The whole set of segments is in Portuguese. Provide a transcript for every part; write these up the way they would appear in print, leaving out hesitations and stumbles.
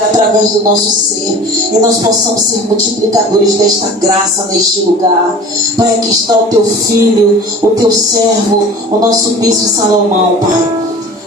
através do nosso ser, e nós possamos ser multiplicadores desta graça neste lugar. Pai, aqui está o teu filho, o teu servo, o nosso bispo Salomão, Pai,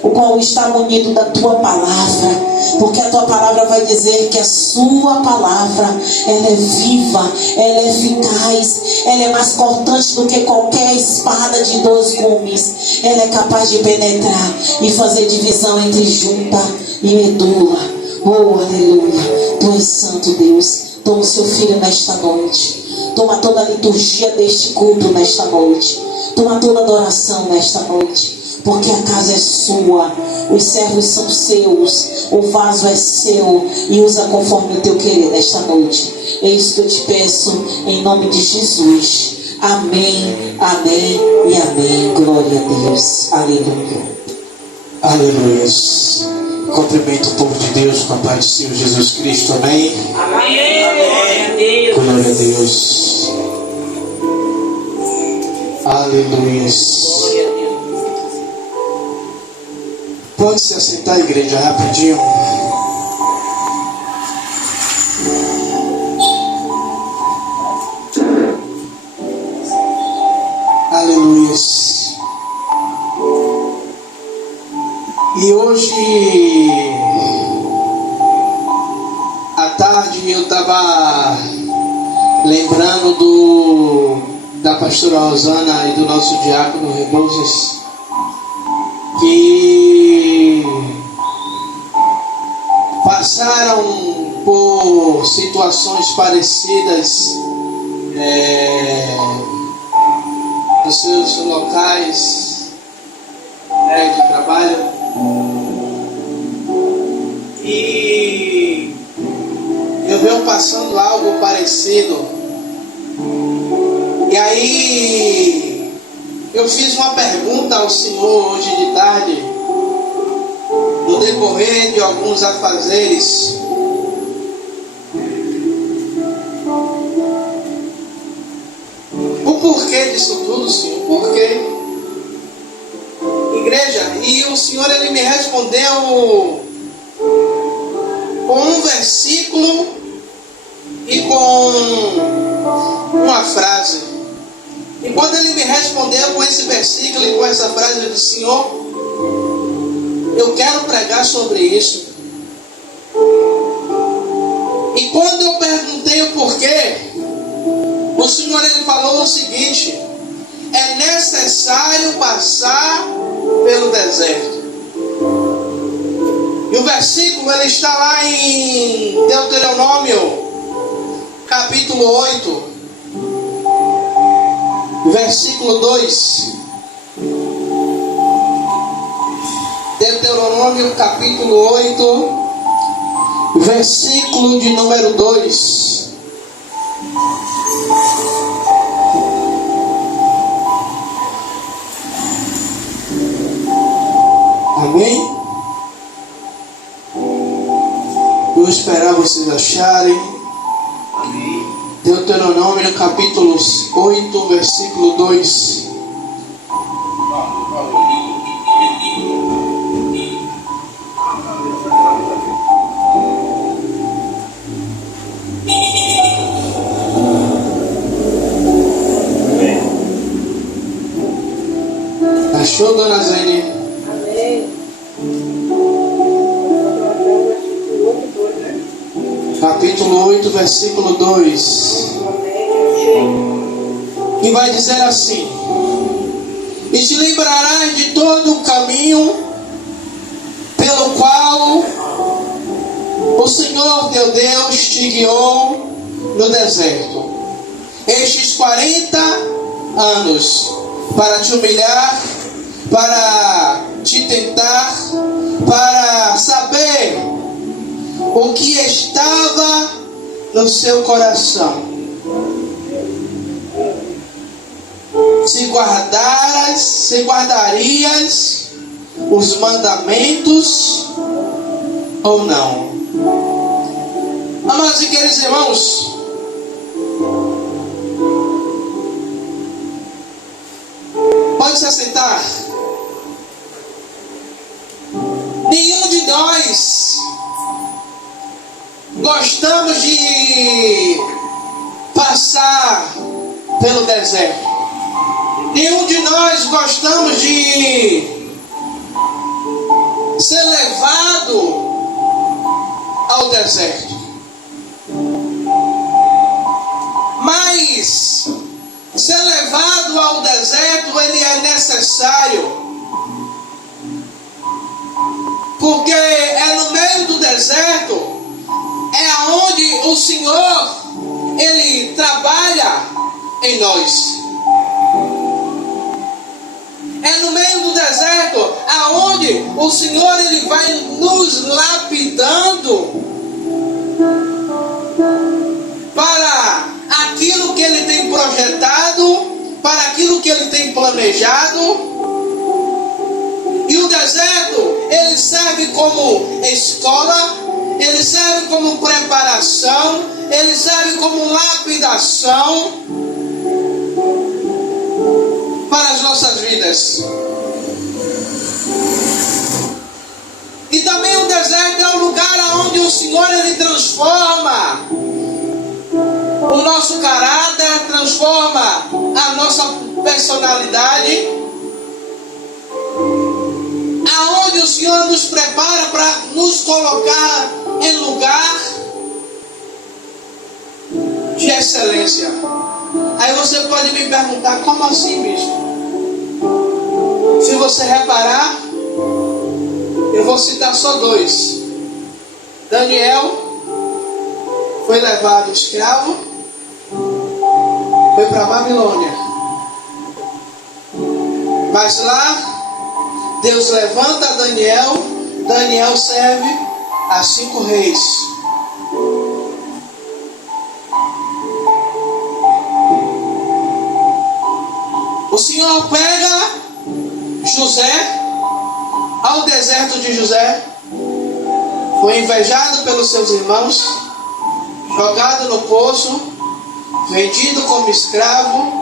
o qual está munido da tua palavra, porque a tua palavra vai dizer que a sua palavra, ela é viva, ela é eficaz, ela é mais cortante do que qualquer espada de 2 gumes. Ela é capaz de penetrar e fazer divisão entre junta e medula. Oh, aleluia. Tu és santo, Deus. Toma o seu filho nesta noite. Toma toda a liturgia deste culto nesta noite. Toma toda a adoração nesta noite. Porque a casa é sua, os servos são seus, o vaso é seu, e usa conforme o teu querer nesta noite. É isso que eu te peço, em nome de Jesus. Amém, amém e amém. Glória a Deus. Aleluia. Aleluia. Cumprimento o povo de Deus com a paz do Senhor Jesus Cristo. Amém. Amém. Glória a Deus. Aleluia. Pode se assentar, igreja, rapidinho. Aleluia. E hoje, à tarde, eu estava lembrando da pastora Rosana e do nosso diácono Rebouças, que passaram por situações parecidas nos seus locais de trabalho, e eu venho passando algo parecido. E aí eu fiz uma pergunta ao Senhor hoje de tarde, no decorrer de alguns afazeres. O porquê disso tudo, Senhor? Por quê? Igreja, e o Senhor, Ele me respondeu com um versículo e com uma frase. E quando Ele me respondeu com esse versículo e com essa frase, eu disse: Senhor, eu quero pregar sobre isso. E quando eu perguntei o porquê, o Senhor, Ele falou o seguinte: é necessário passar pelo deserto. E o versículo, ele está lá em Deuteronômio capítulo 8, versículo 2. Deuteronômio capítulo 8, versículo de número 2. Amém? Vou esperar vocês acharem. Amém. Deuteronômio capítulo 8, versículo 2. Achou, dona Zene? Capítulo 8, versículo 2. E vai dizer assim: e te lembrarás de todo o caminho pelo qual o Senhor teu Deus te guiou no deserto estes 40 anos, para te humilhar, para te tentar, para saber o que estava no seu coração, se guardarias os mandamentos ou não. Amados e queridos irmãos, pode se assentar. Nenhum de nós gostamos de passar pelo deserto. Nenhum de nós gostamos de ser levado ao deserto. Mas ser levado ao deserto, ele é necessário. Porque é no meio do deserto, é aonde o Senhor, ele trabalha em nós. É no meio do deserto, aonde o Senhor, ele vai nos lapidando para aquilo que ele tem projetado, para aquilo que ele tem planejado. E o deserto, ele serve como escola, ele serve como preparação, ele serve como lapidação para as nossas vidas. E também o deserto é um lugar onde o Senhor, ele transforma o nosso caráter, transforma a nossa personalidade, aonde o Senhor nos prepara para nos colocar em lugar de excelência. Aí você pode me perguntar, como assim, bispo? Se você reparar, eu vou citar só dois. Daniel foi levado escravo, foi para a Babilônia. Mas lá, Deus levanta Daniel. Daniel serve a 5 reis. O Senhor pega José ao deserto de José. Foi invejado pelos seus irmãos, jogado no poço, vendido como escravo,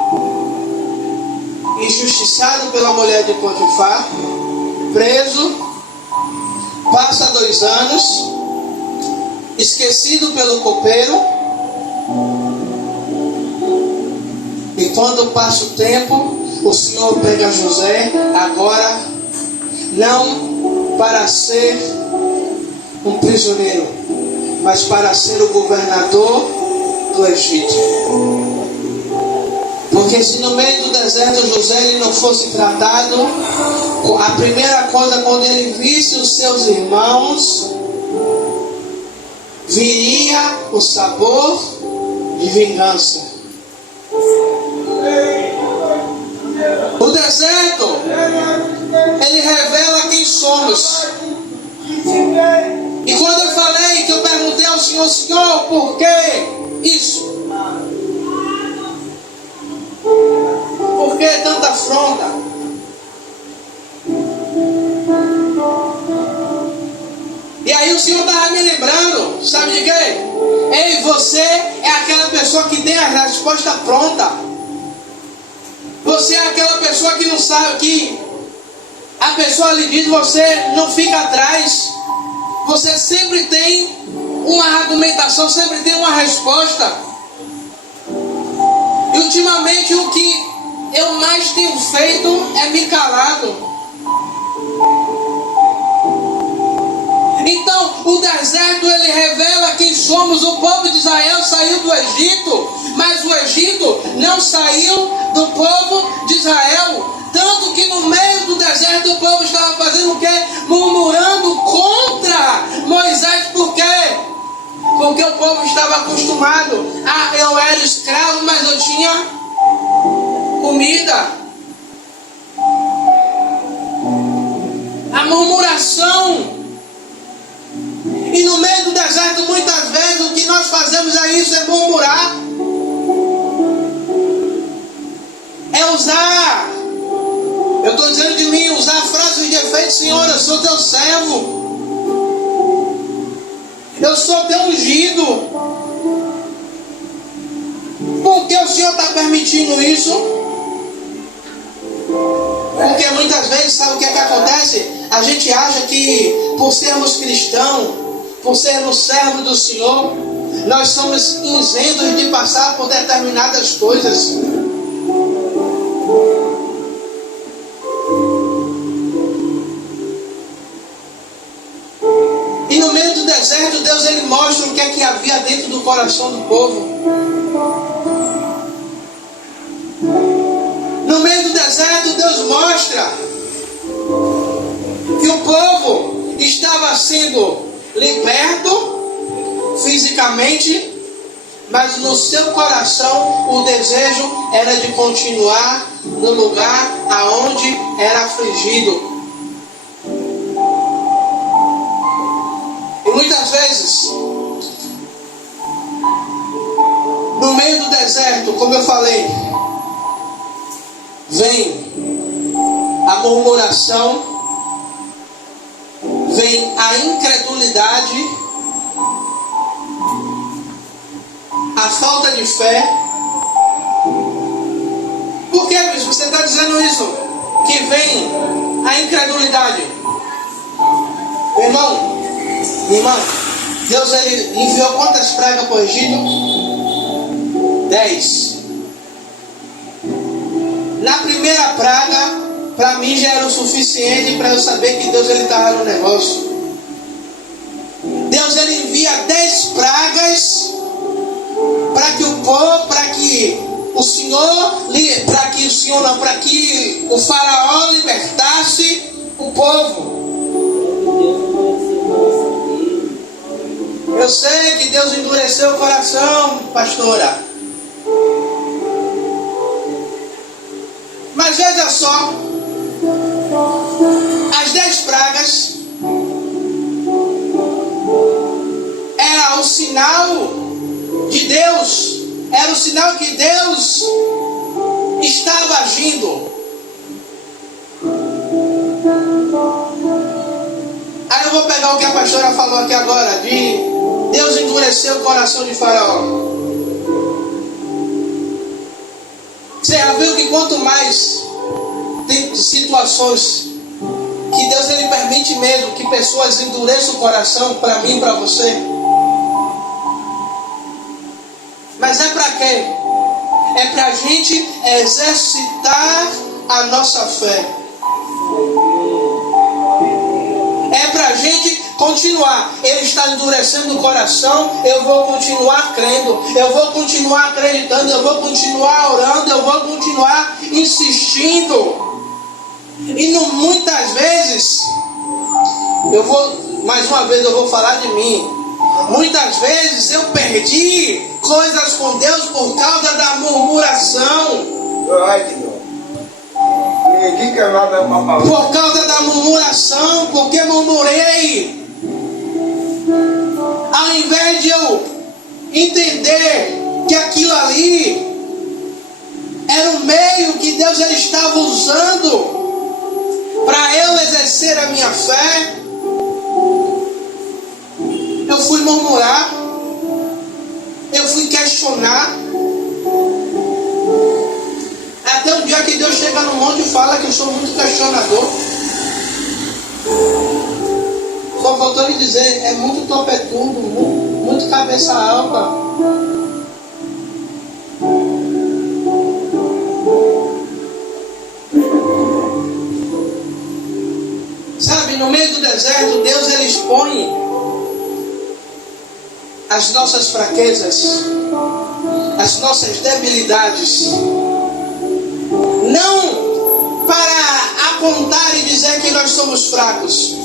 injustiçado pela mulher de Potifar, preso, passa 2 anos, esquecido pelo copeiro, e quando passa o tempo, o Senhor pega José, agora não para ser um prisioneiro, mas para ser o governador do Egito. Porque se no meio do deserto José ele não fosse tratado, a primeira coisa, quando ele visse os seus irmãos, viria o sabor de vingança. O deserto, ele revela quem somos. E quando eu falei, que eu perguntei ao Senhor, Senhor, por que isso? Por que tanta afronta? E aí o Senhor estava me lembrando, sabe de quê? Ei, você é aquela pessoa que tem a resposta pronta. Você é aquela pessoa que não sabe, que a pessoa lhe diz, você não fica atrás. Você sempre tem uma argumentação, sempre tem uma resposta. E ultimamente o que eu mais tenho feito é me calado. Então o deserto, ele revela quem somos. O povo de Israel saiu do Egito, mas o Egito não saiu do povo de Israel. Tanto que no meio do deserto o povo estava fazendo o quê? Murmurando contra Moisés. Por quê? Porque o povo estava acostumado. Ah, eu era escravo, mas eu tinha comida. A murmuração. E no meio do deserto, muitas vezes, o que nós fazemos é isso, é murmurar. É usar, eu estou dizendo de mim, usar frases de efeito, Senhor, eu sou teu servo. Eu sou teu ungido. Por que o Senhor está permitindo isso? Porque muitas vezes, sabe o que é que acontece? A gente acha que por sermos cristãos, por sermos servos do Senhor, Nós somos isentos de passar por determinadas coisas. E no meio do deserto, Deus ele mostra o que é que havia dentro do coração do povo. No meio do deserto, Deus mostra que o povo estava sendo liberto fisicamente, mas no seu coração o desejo era de continuar no lugar aonde era afligido. E muitas vezes, no meio do deserto, como eu falei, vem a murmuração, vem a incredulidade, a falta de fé. Por que, bispo, você está dizendo isso? Que vem a incredulidade. Irmão, irmã, Deus ele enviou quantas pragas para o Egito? 10. Na primeira praga, para mim já era o suficiente para eu saber que Deus ele estava no negócio. Deus ele envia 10 pragas para que o povo, para que o faraó libertasse o povo. Eu sei que Deus endureceu o coração, pastora. Mas veja só, as 10 pragas era o sinal de Deus, era o sinal que Deus estava agindo. Aí eu vou pegar o que a pastora falou aqui agora, de Deus endureceu o coração de Faraó. Você já viu que quanto mais tem situações que Deus ele permite mesmo que pessoas endureçam o coração, para mim e para você. Mas é para quê? É para a gente exercitar a nossa fé. É para a gente continuar. Ele está endurecendo o coração, eu vou continuar crendo, eu vou continuar acreditando, eu vou continuar orando, eu vou continuar insistindo. E muitas vezes, mais uma vez eu vou falar de mim. Muitas vezes eu perdi coisas com Deus por causa da murmuração. Por causa da murmuração, porque murmurei. Ao invés de eu entender que aquilo ali era o meio que Deus ele estava usando para eu exercer a minha fé, eu fui murmurar, eu fui questionar. Até um dia que Deus chega no monte e fala que eu sou muito questionador. Só faltou lhe dizer, é muito topetudo, muito cabeça alta. Sabe, no meio do deserto, Deus ele expõe as nossas fraquezas, as nossas debilidades. Não para apontar e dizer que nós somos fracos,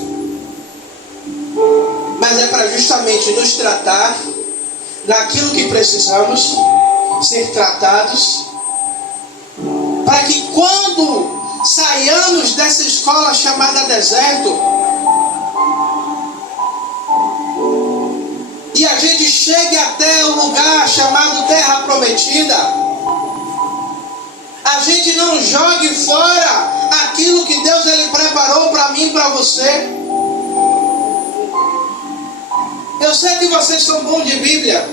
mas é para justamente nos tratar naquilo que precisamos ser tratados, para que quando saiamos dessa escola chamada deserto e a gente chegue até o lugar chamado terra prometida, a gente não jogue fora aquilo que Deus ele preparou para mim e para você. Eu sei que vocês são bons de Bíblia.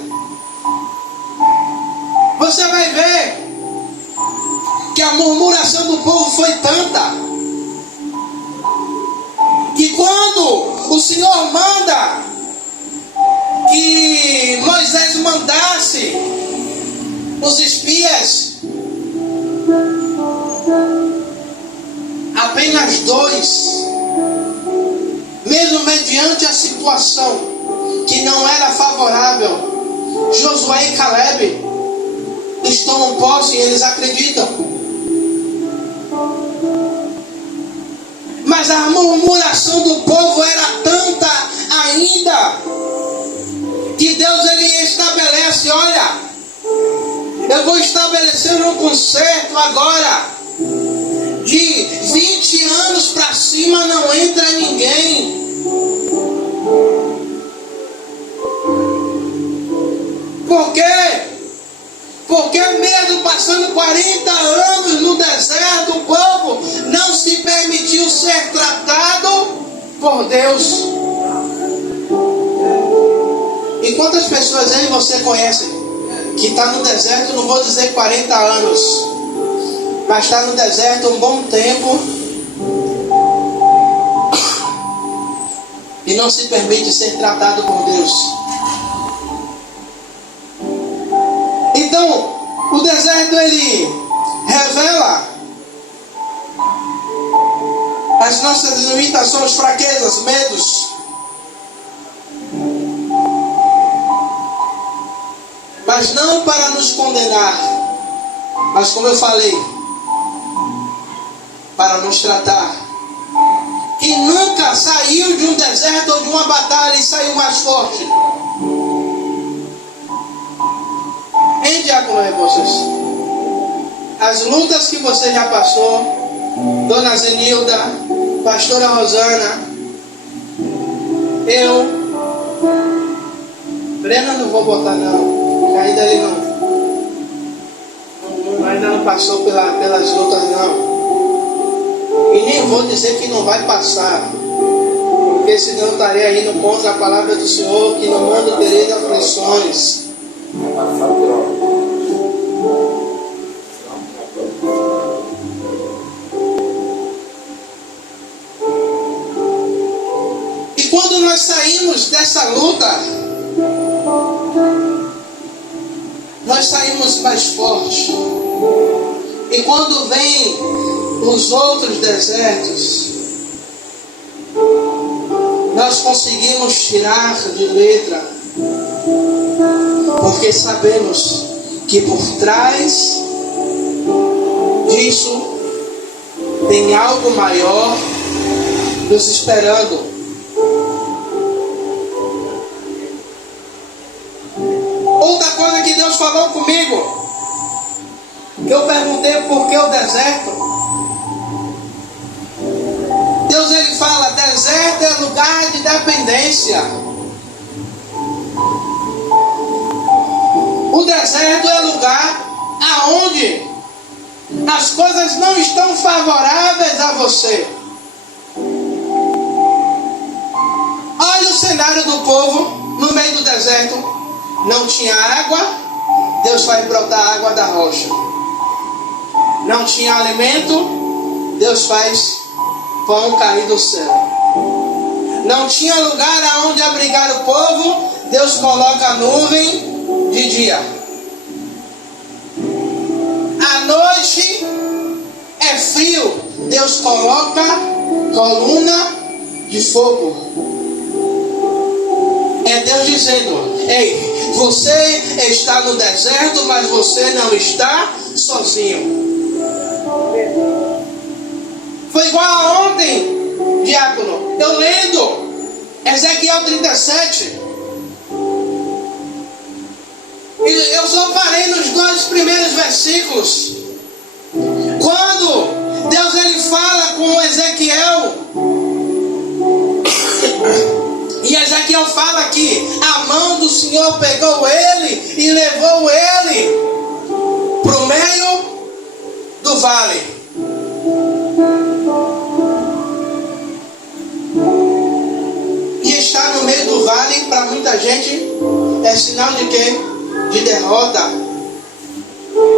Você vai ver que a murmuração do povo foi tanta que quando o Senhor manda que Moisés Os espias, apenas 2, mesmo mediante a situação que não era favorável, Josué e Caleb estão posse e eles acreditam. Mas a murmuração do povo era tanta ainda que Deus ele estabelece, olha, eu vou estabelecer um concerto agora. De 20 anos para cima não entra ninguém. Por quê? Porque mesmo passando 40 anos no deserto, o povo não se permitiu ser tratado por Deus. E quantas pessoas aí você conhece que está no deserto, não vou dizer 40 anos, mas está no deserto um bom tempo e não se permite ser tratado por Deus? Então, o deserto ele revela as nossas limitações, fraquezas, medos. Mas não para nos condenar, mas como eu falei, para nos tratar. E nunca saiu de um deserto ou de uma batalha e saiu mais forte. Hein, Diácono Rebouças? As lutas que você já passou, Dona Zenilda, Pastora Rosana, eu, Brena não vou botar não, ainda ele ainda não passou pelas lutas não. E nem vou dizer que não vai passar, porque senão eu estaria indo contra a palavra do Senhor, que no mundo tereis aflições. E quando nós saímos dessa luta, nós saímos mais fortes. E quando vem os outros desertos, nós conseguimos tirar de letra, porque sabemos que por trás disso tem algo maior nos esperando. Outra coisa que Deus falou comigo, eu perguntei por que o deserto. Deus ele fala, deserto é lugar de dependência. O deserto é lugar aonde as coisas não estão favoráveis a você. Olha o cenário do povo no meio do deserto. Não tinha água, Deus faz brotar água da rocha. Não tinha alimento, Deus faz pão cair do céu. Não tinha lugar aonde abrigar o povo, Deus coloca a nuvem de dia. À noite é frio, Deus coloca coluna de fogo. É Deus dizendo, ei, você está no deserto, mas você não está sozinho. Foi igual a ontem, diácono, eu lendo Ezequiel 37. E eu só parei nos 2 primeiros versículos. Quando Deus ele fala com Ezequiel, e Ezequiel fala que a mão do Senhor pegou ele e levou ele para o meio do vale. E estar no meio do vale, para muita gente, é sinal de quê? De derrota.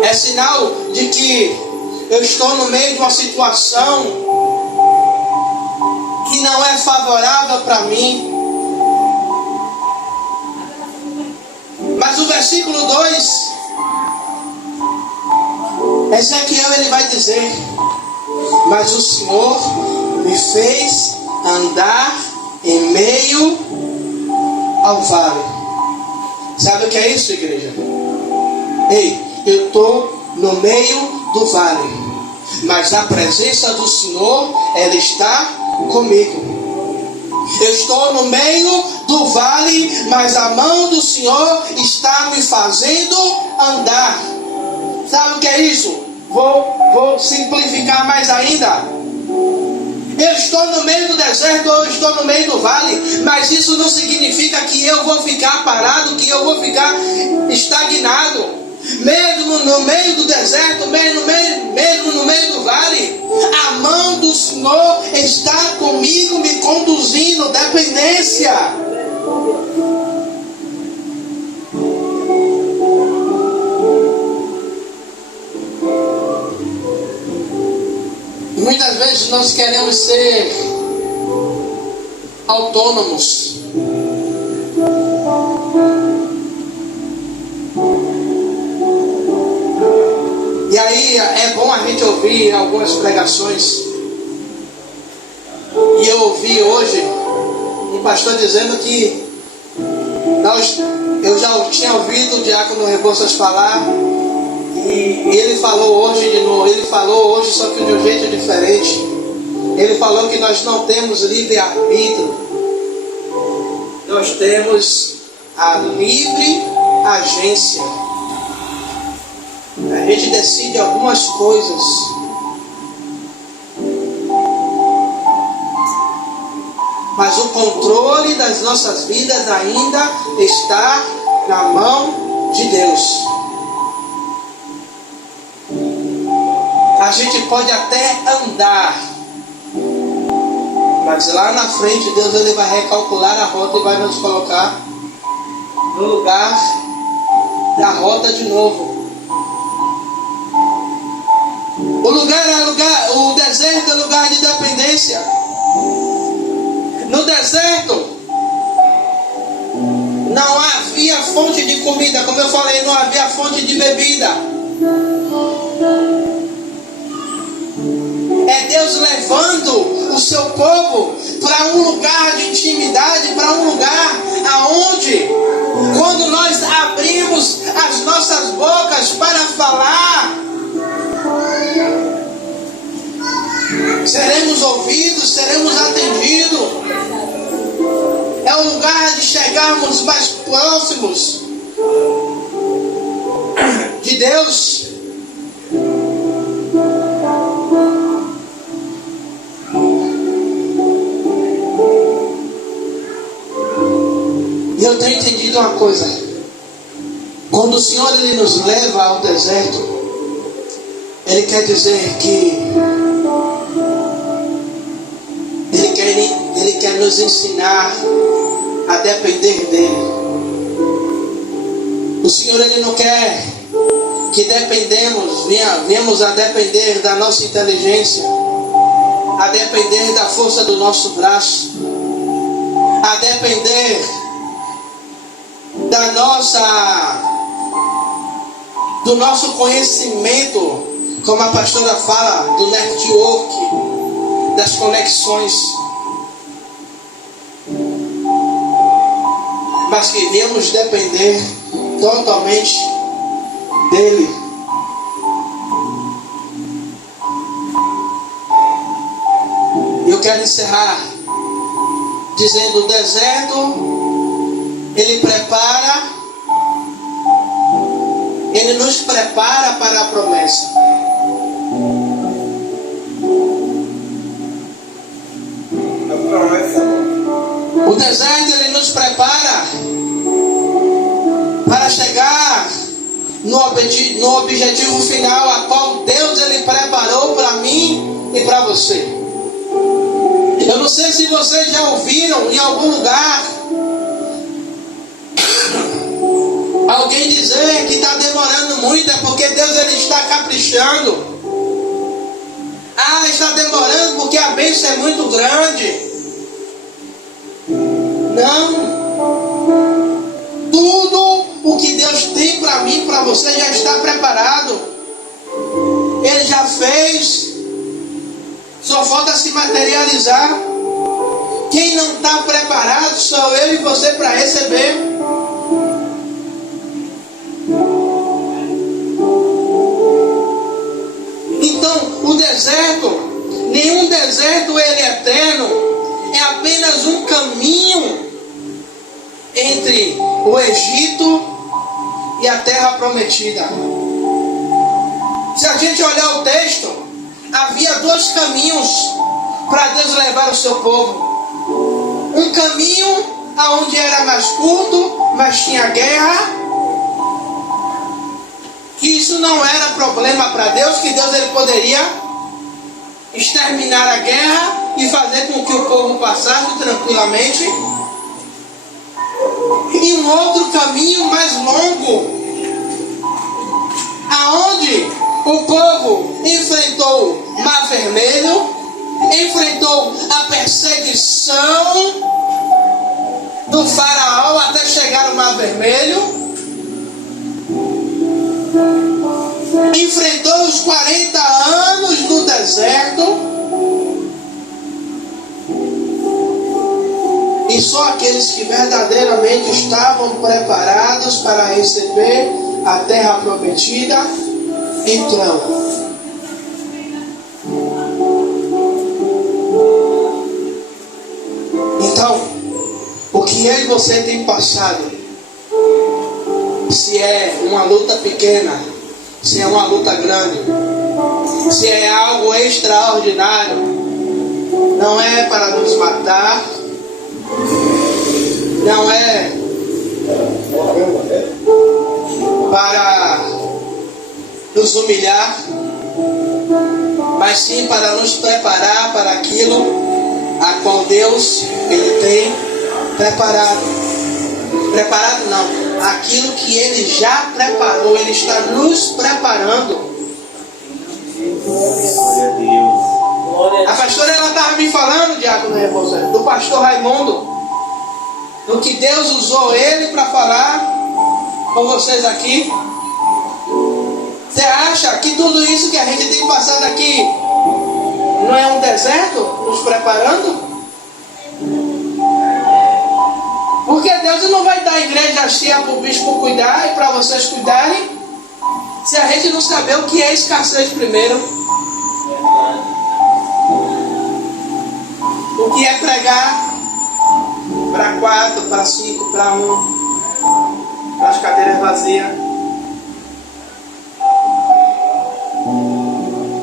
É sinal de que eu estou no meio de uma situação que não é favorável para mim. Mas o versículo 2 Ezequiel ele vai dizer: mas o Senhor me fez andar em meio ao vale. Sabe o que é isso, igreja? Ei, eu estou no meio do vale, mas a presença do Senhor, ela está comigo. Eu estou no meio do vale, mas a mão do Senhor está me fazendo andar. Sabe o que é isso? Vou simplificar mais ainda. Eu estou no meio do deserto, ou eu estou no meio do vale, mas isso não significa que eu vou ficar parado, que eu vou ficar estagnado. Mesmo no meio do deserto, mesmo no meio do vale, a mão do Senhor está comigo, me conduzindo. Dependência. Muitas vezes nós queremos ser autônomos. E aí é bom a gente ouvir algumas pregações. E eu ouvi hoje um pastor dizendo que eu já tinha ouvido o diácono Rebouças falar. E ele falou hoje de novo. Ele falou hoje, só que de um jeito diferente. Ele falou que nós não temos livre-arbítrio. Nós temos a livre agência. A gente decide algumas coisas. Mas o controle das nossas vidas ainda está na mão de Deus. A gente pode até andar, mas lá na frente Deus ele vai recalcular a rota e vai nos colocar no lugar da rota de novo. O deserto é lugar de dependência. No deserto não havia fonte de comida, como eu falei, não havia fonte de bebida. É Deus levando o seu povo para um lugar de intimidade, para um lugar aonde, quando nós abrimos as nossas bocas para falar, seremos ouvidos, seremos atendidos. É um lugar de chegarmos mais próximos de Deus. E eu tenho entendido uma coisa: quando o Senhor ele nos leva ao deserto, Ele quer dizer que Ele quer nos ensinar a depender dEle. O Senhor ele não quer que venhamos a depender da nossa inteligência, a depender da força do nosso braço, a depender do nosso conhecimento, como a pastora fala, do network, das conexões, mas que viemos depender totalmente dEle. Eu quero encerrar dizendo: o deserto Ele nos prepara para a promessa. O deserto ele nos prepara para chegar no objetivo final, a qual Deus ele preparou para mim e para você. Eu não sei se vocês já ouviram em algum lugar alguém dizer que está demorando muito, é porque Deus ele está caprichando. Está demorando porque a bênção é muito grande. Não. Tudo o que Deus tem para mim e para você já está preparado. já fez, só falta se materializar. Quem não está preparado sou eu e você para receber. Então, o deserto, nenhum deserto ele é eterno, é apenas um caminho entre o Egito e a terra prometida. Se a gente olhar o texto, havia dois caminhos para Deus levar o seu povo. Um caminho aonde era mais curto, mas tinha guerra. Que isso não era problema para Deus, que Deus ele poderia exterminar a guerra e fazer com que o povo passasse tranquilamente. E um outro caminho mais longo, aonde o povo enfrentou o Mar Vermelho, enfrentou a perseguição do faraó até chegar no Mar Vermelho, enfrentou os 40 anos do deserto, e só aqueles que verdadeiramente estavam preparados para receber a terra prometida entrou. Então, o que eu e você tem passado, se é uma luta pequena, se é uma luta grande, se é algo extraordinário, não é para nos matar, não é para nos humilhar, mas sim para nos preparar para aquilo a qual Deus ele tem preparado. Preparado não, aquilo que ele já preparou, ele está nos preparando. A pastora ela estava me falando, Diácono Rebouças, do pastor Raimundo, do que Deus usou ele para falar com vocês aqui. Você acha que tudo isso que a gente tem passado aqui não é um deserto nos preparando? Porque Deus não vai dar a igreja cheia para o bispo cuidar e para vocês cuidarem, se a gente não saber o que é escassez primeiro. O que é pregar para 4, para 5, para 1, para as cadeiras vazias.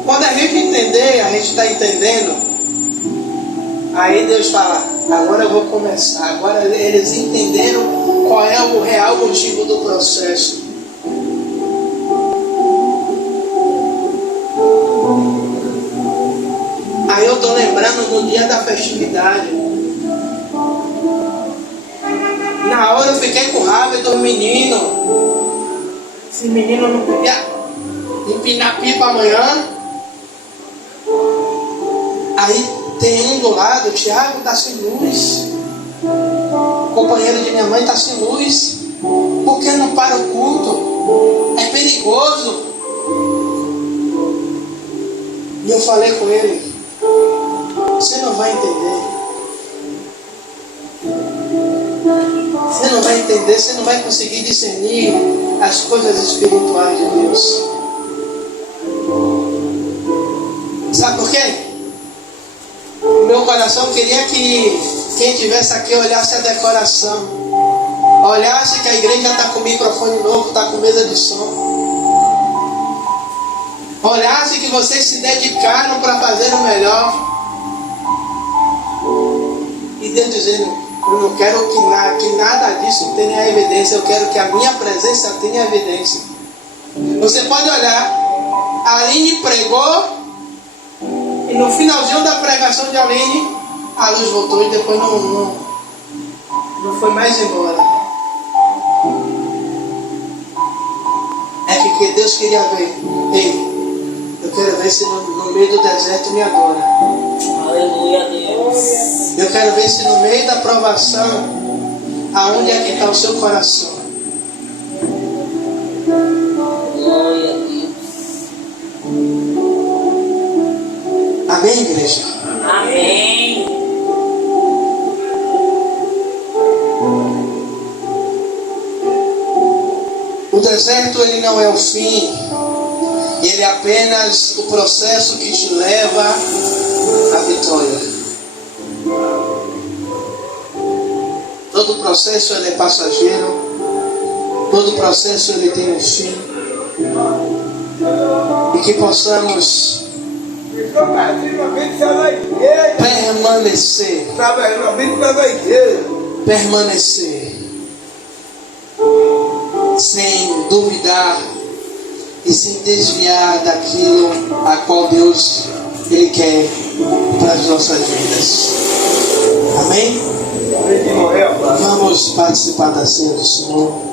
Quando a gente entender, a gente está entendendo, aí Deus fala, agora eu vou começar. Agora eles entenderam qual é o real motivo do processo. Aí eu estou lembrando no dia da festividade. Na hora eu fiquei com raiva dos meninos. Esse menino não podia empinar pipa amanhã. Aí tem um do lado, o Thiago está sem luz. O companheiro de minha mãe está sem luz. Por que não para o culto? É perigoso. E eu falei com ele, você não vai entender. Você não vai entender, você não vai conseguir discernir as coisas espirituais de Deus. Sabe por quê? Meu coração queria que quem estivesse aqui olhasse a decoração, olhasse que a igreja está com microfone novo, está com mesa de som, olhasse que vocês se dedicaram para fazer o melhor. E Deus dizendo, eu não quero que nada disso tenha evidência, eu quero que a minha presença tenha evidência. Você pode olhar, a Aline pregou, e no finalzinho da pregação de Aline, a luz voltou e depois não foi mais embora. É que Deus queria ver. Ei, eu quero ver se no meio do deserto me adora. Aleluia, Deus. Eu quero ver se no meio da provação, aonde é que está o seu coração. Glória a Deus. igreja. Amém. O deserto ele não é o fim, ele é apenas o processo que te leva à vitória. Todo processo ele é passageiro, todo processo ele tem um fim, e que possamos permanecer sem duvidar e sem desviar daquilo a qual Deus ele quer para as nossas vidas. Amém? Vamos participar da ceia do Senhor.